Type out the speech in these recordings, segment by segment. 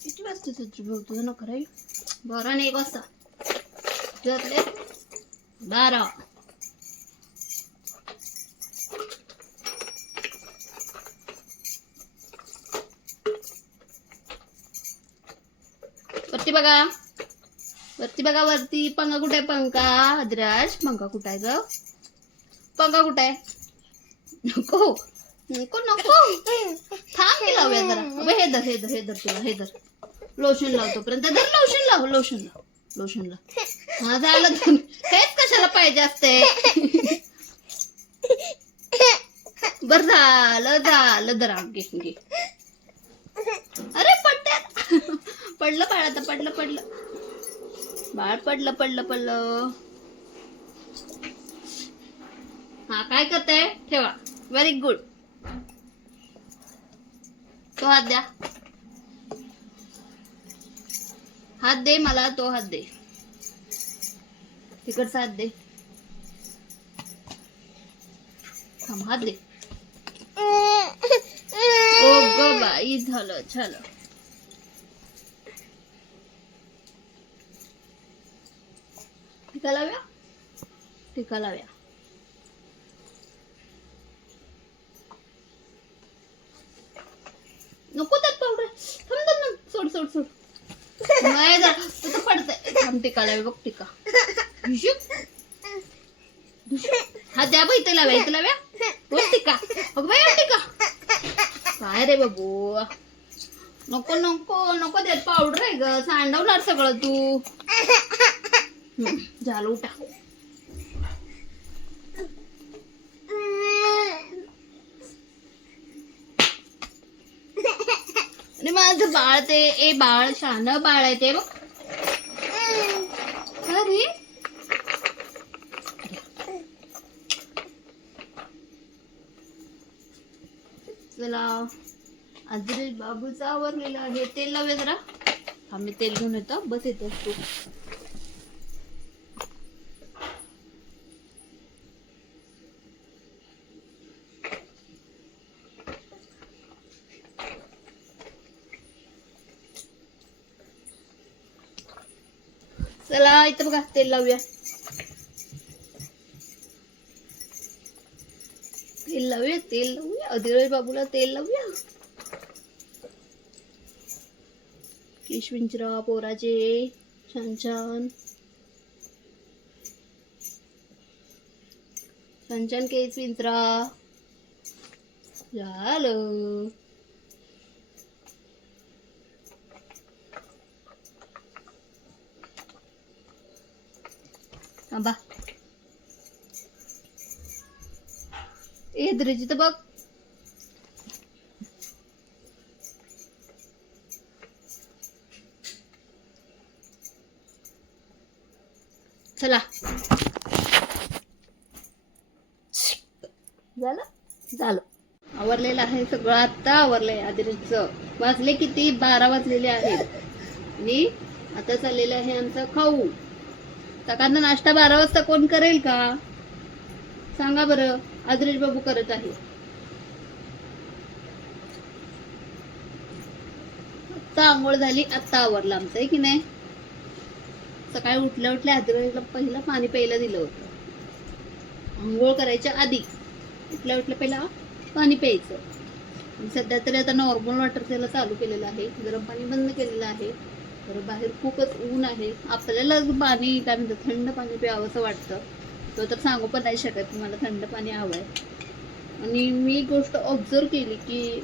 किती वाजता तुझं ना खरं 12 आणि 1 वाजता त्यातले 12. वरती बघा, वरती बघा, वरती पंखा कुठे आहे? पंखा अद्राज, पंखा कुठे आहे ग? पंखा कुठे आहे? नको नको नको, थांब की लावूया जरा. हे धर हे धर हे धर तुला, हे धर. लोशन लावतो पर्यंत धर. लोशन लाव, लोशन लाव, लोशन लाव. हा झालं. हेच कशाला पाहिजे असते. बर झालं झालं. धर घे. अरे पडलं बाळ, आता पडलं बाळ, पडलं. हा काय करताय? ठेवा. Very good. तो हात द्या. हात दे मला, तो हात दे. तिकडचा हात दे. थांब, हात दे. ओ ग बाई, झालं. टिका लाव्या. नको त्यात पावडर. थांब. सोड. नाही जा, तू पडतंय. थांब, टिका लाव्या बघ. टिका हा द्या बाई. इथे लाव्या बघ. टिका बघ बाई, टिका. काय रे बाबू, नको त्यात पावडर आहे ग. सांडवणार सगळं तू. झालं, उठा. आणि माझं बाळ ते बाळ शान बाळ आहे ते बघ. अरे चला, आजरी बाबूचं आवरलेलं आहे. तेल लावूया जरा. आम्ही तेल घेऊन येतो. बस येतो तू. चला इथं बघा, तेल लावूया. अधीराज बाबूला तेल लावूया. केश विंचरा पोराचे छान केस विंचरा. झालं. थांबा. अधीराज तर बघ. चला, झालं. आवरलेलं आहे सगळं. आता आवरलंय अधीराजचं. वाजले किती? 12 वाजलेले आहेत. आणि आता चाललेलं आहे आमचं खाऊ. सकाळचा नाश्ता 12 वाजता कोण करेल का सांगा बरं? अधीराज बाबू करत आहे. आता आंघोळ झाली. आता आवरलं आमचं, आहे की नाही? सकाळी उठल्या अधीराजला पहिलं पाणी प्यायला दिलं होतं. आंघोळ करायच्या आधी उठल्या पहिला पाणी प्यायचं. सध्या तरी आता नॉर्मल वॉटर त्याला चालू केलेलं आहे. गरम पाणी बंद केलेलं आहे. तर बाहेर खूपच ऊन आहे. आपल्याला पाणी काय म्हणतात, थंड पाणी प्यावं असं वाटतं. तो तर सांगू पण नाही शकत की मला थंड पाणी हवं आहे. आणि मी गोष्ट ऑब्झर्व केली की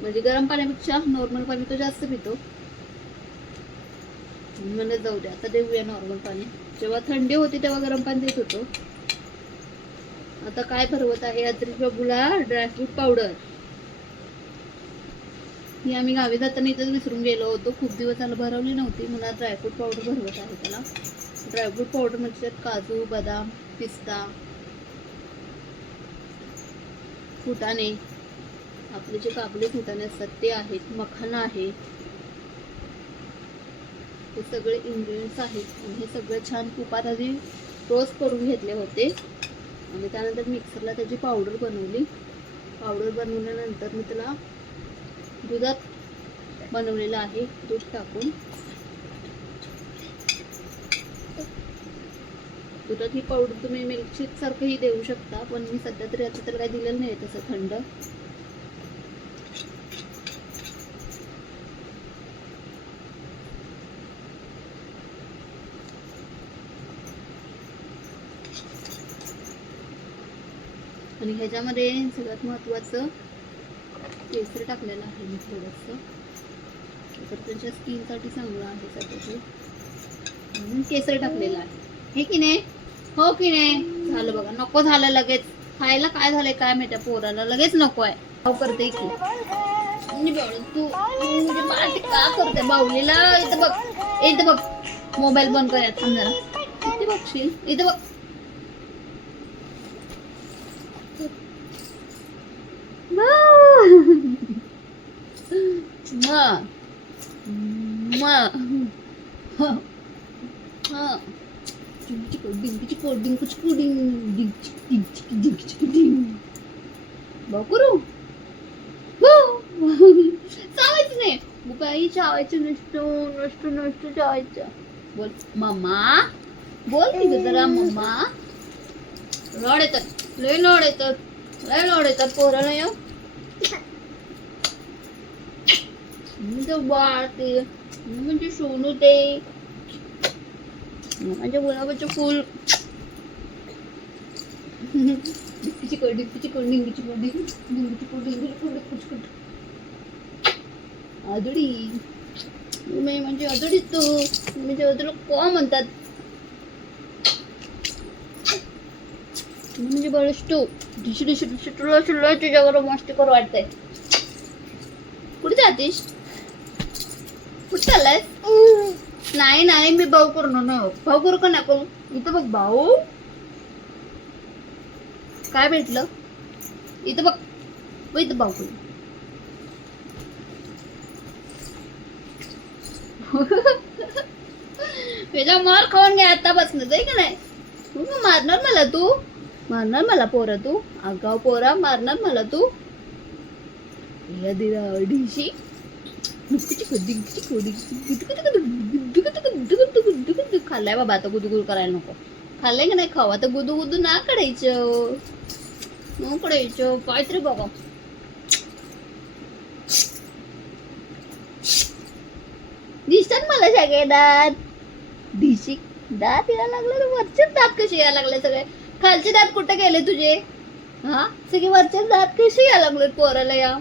म्हणजे गरम पाण्यापेक्षा नॉर्मल पाणी तो जास्त पितो. म्हणजे जाऊ द्या, आता देऊया नॉर्मल पाणी. जेव्हा थंडी होती तेव्हा गरम पाणी देत होतो. आता काय भरवत आहे अधीराज बाबूला? Dry fruit powder. ही आम्ही गावी जाताना इथंच विसरून गेलो होतो. खूप दिवस झालं भरवली नव्हती. मला ड्रायफ्रूट पावडर भरवत आहे त्याला. ड्रायफ्रूट पावडर म्हणजे काजू, बदाम, पिस्ता, फुटाणे, आपले जे काबुली फुटाणे असतात ते आहेत, मखाना आहे. हे सगळे इन्ग्रेडियंट्स आहेत. आणि हे सगळं छान तुपात आधी रोस्ट करून घेतले होते. आणि त्यानंतर मिक्सरला त्याची पावडर बनवली. पावडर बनवल्यानंतर मी त्याला दुधात बनवलेलं आहे दूध टाकून. दुधात ही पावडर तुम्ही मिल्कशेक सारखंही देऊ शकता, पण मी सध्या तरी आता तर काही दिलेलं नाही तसं थंड. आणि ह्याच्यामध्ये सगळ्यात महत्त्वाचं केसर टाकलेलं आहे मी थोडंसं, तर त्यांच्या स्किनसाठी चांगलं आहे सध्याची, म्हणून केसर टाकलेलं आहे. हे की नाही, हो की नाही. झालं बघा, नको झालं लगेच खायला. काय झालंय काय माहिती, पोराला लगेच नको आहे. हो करते की तू म्हणजे पाठी का करते बाहुलीला. इथं बघ, इथं बघ, मोबाईल बंद कर, थांब जरा. इथे बघशील, इथं बघ. चावायचं नाही, काही चावायचं नसतं, नसतं नसतं चावायचं. बोल मम्मा, बोल तिथं जरा मम्मा. लोड येतात, लय लोड येतात, लय लोड येतात पोराला. या बाळ ते म्हणजे सोनू ते म्हणजे गुलाबाचं फुल. डिंगीची कोड, डिंगीची कोड, डिंगीची कोड, डिंगीची कोड, डिंगीची कोड, कुचकुट आदडी. मी म्हणजे आदडी, तू म्हणजे आदडीला को म्हणतात, म्हणजे बळष्टू. डिशी डिशी डिशी तुला तुला तुझ्यावर मस्ती करू वाटतंय. कुठे जातीस, कुठे चाललायस. नाही नाही, मी भाऊ करू ना, भाऊ करू का नको. इथं बघ भाऊ, काय भेटलं इथं बघ, इथं भाऊ करू. तुझा मार खाऊन घ्या आता बसणं आहे का नाही. तू मारणार मला, तू मारणार मला पोरा, तू आगाव पोरा मारणार मला तू. ढिशी खाल्लाय बाबा, आता गुदगुद करायला नको. खाल्लंय का नाही, खावा तर गुदू गुदू ना काढायचं, न काढायचं काहीतरी बघा. दिसतात मला सगळे दात. ढिशी दात यायला लागले, वरचे दात कसे यायला लागले सगळे. खालचे दात कुठे गेले तुझे. हा, सगळे वरचे दात कसे यायला लागले पोराला. या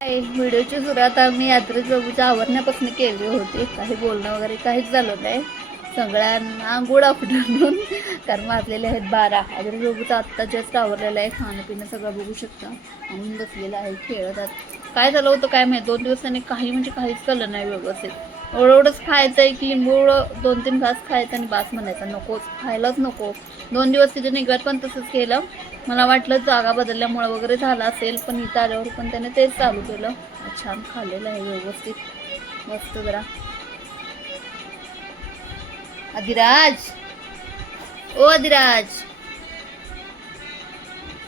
व्हिडिओची सुरुवात आम्ही यात्रेच्या आवरण्यापासून केली होती. काही बोलणं वगैरे काहीच झालं नाही. सगळ्यांना गुड आफ्टरनून, कारण वाजलेले आहेत 12. अजून जोगूचं आत्ता जस्ट आवरलेलं आहे. खाणं पिणं सगळं बघू शकता. आम्ही बसलेलं आहे खेळतात. काय झालं होतं काय माहिती, 2 दिवसांनी काही म्हणजे काहीच कळलं नाही व्यवस्थित. एवढंच खायचं आहे की लिंबू 2-3 घास खायचं आणि बास म्हणायचं, नकोच खायलाच नको. 2 दिवस तिथे निघत पण तसंच केलं. मला वाटलं जागा बदलल्यामुळे वगैरे झालं असेल, पण इथं आल्यावर पण त्याने तेच चालू केलं. छान खाल्लेलं आहे व्यवस्थित मस्त. जरा अधिराज, ओ अधिराज,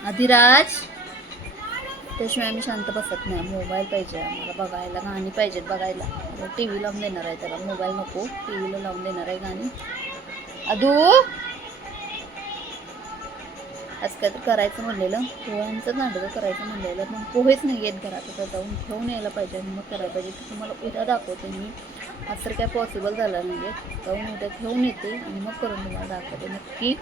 अधिराज. त्याशिवाय आम्ही शांत बसत नाही. मोबाईल पाहिजे आम्हाला बघायला, गाणी पाहिजेत बघायला. टी व्ही लावून देणार आहे त्याला, मोबाईल नको, टी व्हीला लावून देणार आहे गाणी. अदू आज काय तर करायचं म्हणलेलं, पोह्यांचं नाटकं करायचं म्हणलेलं, पण पोहेच नाही येत घरात. आता जाऊन घेऊन यायला पाहिजे आणि मग करायला पाहिजे. की तुम्हाला उद्या दाखवते मी. आज तर काय पॉसिबल झालं नाही आहे. जाऊन उद्या घेऊन येते आणि मग करून तुम्हाला दाखवते नक्की.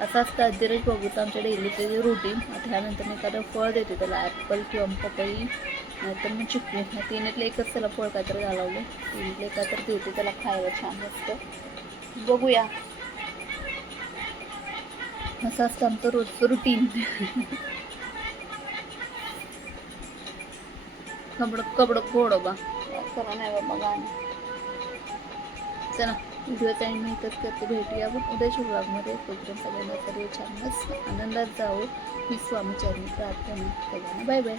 असं असतं अधिराज बघूचं आमच्या डेलीचं रुटीन. त्यानंतर मी एखादं फळ देते त्याला, ॲपल किंवा पपई नाहीतर मग चिकू. ह्या तिन्हीतलं एकच त्याला फळ काहीतरी घालवलं. तिन्हीतलं काहीतरी देते त्याला खायला छान मस्त. बघूया, असं असतं आमचं रोजचं रुटीन. कबडक कबडक घोडोबा खरं नाही बाबा गाणं. चला व्हिडिओचा मी इथंच करते. भेटूया आपण उद्याच्या ब्लॉगमध्ये. तोपर्यंत सगळ्यांना सर्व छान मस्त आनंदात जाऊ ही स्वामीचरणी प्रार्थना. सगळ्यांना बाय बाय.